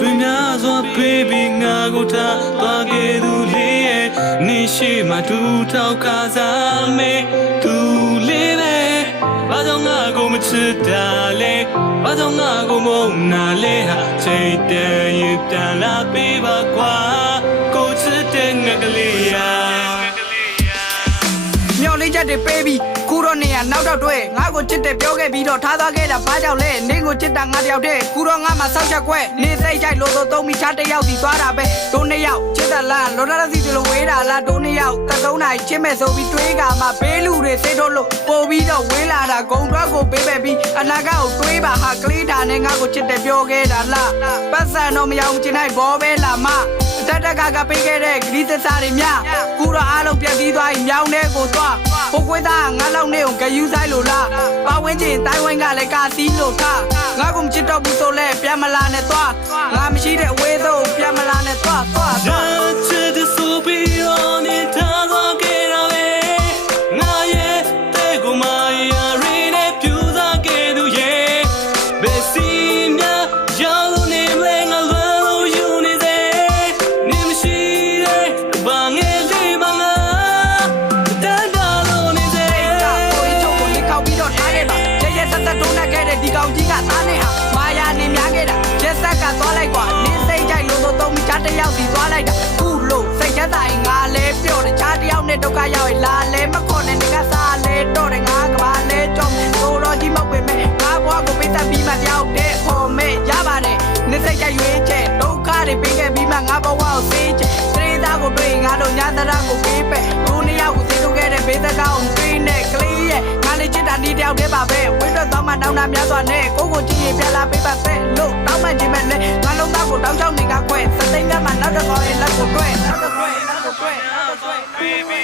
Tunya zo baby nga gota Pake du liye Nishi ma tu tau kaza me Tu liye Bazo nga go mchita le Bazo nga go mona le ha Chaiten yutan la piba kwa Ko chite nga kaliya Myoလေးချက်တွေပေးပြီးခုတော့နေရနောက်တော့တွေ့ငါ့ကိုချစ်တယ်ပြောခဲ့ပြီးတော့ထားသွားခဲ့တာဘာကြောင့်လဲနင်းကိုချစ်တာငါတယောက်တည်းခုတော့ငါမှဆောက်ချက်ခွဲနေစိတ်ကြိုက်လို့တော့သုံးပြီးချတစ်ယောက်စီသွားတာပဲတို့နှစ်ယောက်ချစ်တာလားလောလာစီလိုဝေးတာလားတို့နှစ်ယောက်သက်သုံးနိုင်ချစ်မဲ့ဆိုပြီးတွေးကမှဘေးလူတွေစိတ်ထုတ်လို့ပို့ပြီးတော့ဝေးလာတာဂုံတွက်ကိုပေးပဲပြီးအနာကကိုတွေးပါဟာကလေးတာနဲ့ငါ့ကိုချစ်တယ်ပြောခဲ့တာလားပတ်စံတော့မရောက်ချင်နိုင်ဘောပဲလာမတက်ကပေးခဲ့တဲ့ဂရီးသစားတွေများခုတော့အားလုံးပြတ်ပြီးသွားရင်မြောင်းတဲ့ကိုသွားဟိုကွေးသားငါလောက်နေကိုဂယူးဆိုင်လို့လားပါဝင်းချင်းတိုင်းဝိုင်းကလည်းကာစီးလို့ခငါကမချစ်တော့ဘူးဆိုလဲပြန်မလာနဲ့သွားငါမရှိတဲ့အဝေးဆုံးပြန်မလာနဲ့သွားချစ်တဲ့ဆိုပြီးတော့နေတာတော့ခဲ့တာပဲငါရဲ့တဲ့ကိုမရရီနဲ့ပြူစားခဲ့သူရဲ့ဘယ်စီများရောက်လို့နေမလဲငါလွယ်လို့ယူနေစေနေမရှိတဲ့ဘာငယ်လေးမငါတန်တာလို့နေစေကိုကြီးချုပ်ကိုလက်ခောက်ပြီးတော့ထားခဲ့ပါရဲတက်တက်တိုးနေခဲ့တဲ့ဒီကောင်ကြီးကသားနေဟာမာယာနေများခဲ့တာရက်ဆက်ကသွားလိုက်ကွာနေစိတ်ကြိုက်လို့သုံးပြီးချတစ်ယောက်စီသွားလိုက်တာခုလို့စိတ်ချက်တိုင်းငါလဲပြော့တယ်ချတစ်ယောက်နဲ့ဒုက္ခရောက်ရင်လာလဲမခေါ်နဲ့နေကစားလဲတော့တယ်ငါကဘာလဲကြောက်ဆိုတော့ကြီးမောက်ပဲမဲ့ငါဘွားကိုပေးသက်ပြီးမှတယောက်တည်းခေါ်မဲ့ရပါတယ်နေစိတ်ကြိုက်ရွေးချက်ဒုက္ခတွေပေးခဲ့ပြီးမှငါဘဝကိုသိချက်စရိသားကိုတွေ့ငါတို့ညာတရကိုပေးပဲတို့နှစ်ယောက်ကိုသိထုတ်ခဲ့တဲ့ဘေးစကားကိုတွေ့နဲ့ကလေးရဲ့ငါလေးချစ်တာဒီတယောက်တည်းပါပဲဝိတ်တော့တော့မှတောင်းတာများစွာနဲ့ကိုကိုကြည့်ရင်ပြန်လာပေးပါပဲလို့တောင်းမှခြင်းမဲ့နဲ့ငါလုံးသားကိုတောင်းချောင်းနေကကွဲစသိမ်းကမှနောက်တော့ခေါ်ရင်လက်ကိုတွေ့နောက်တော့တွေ့Baby,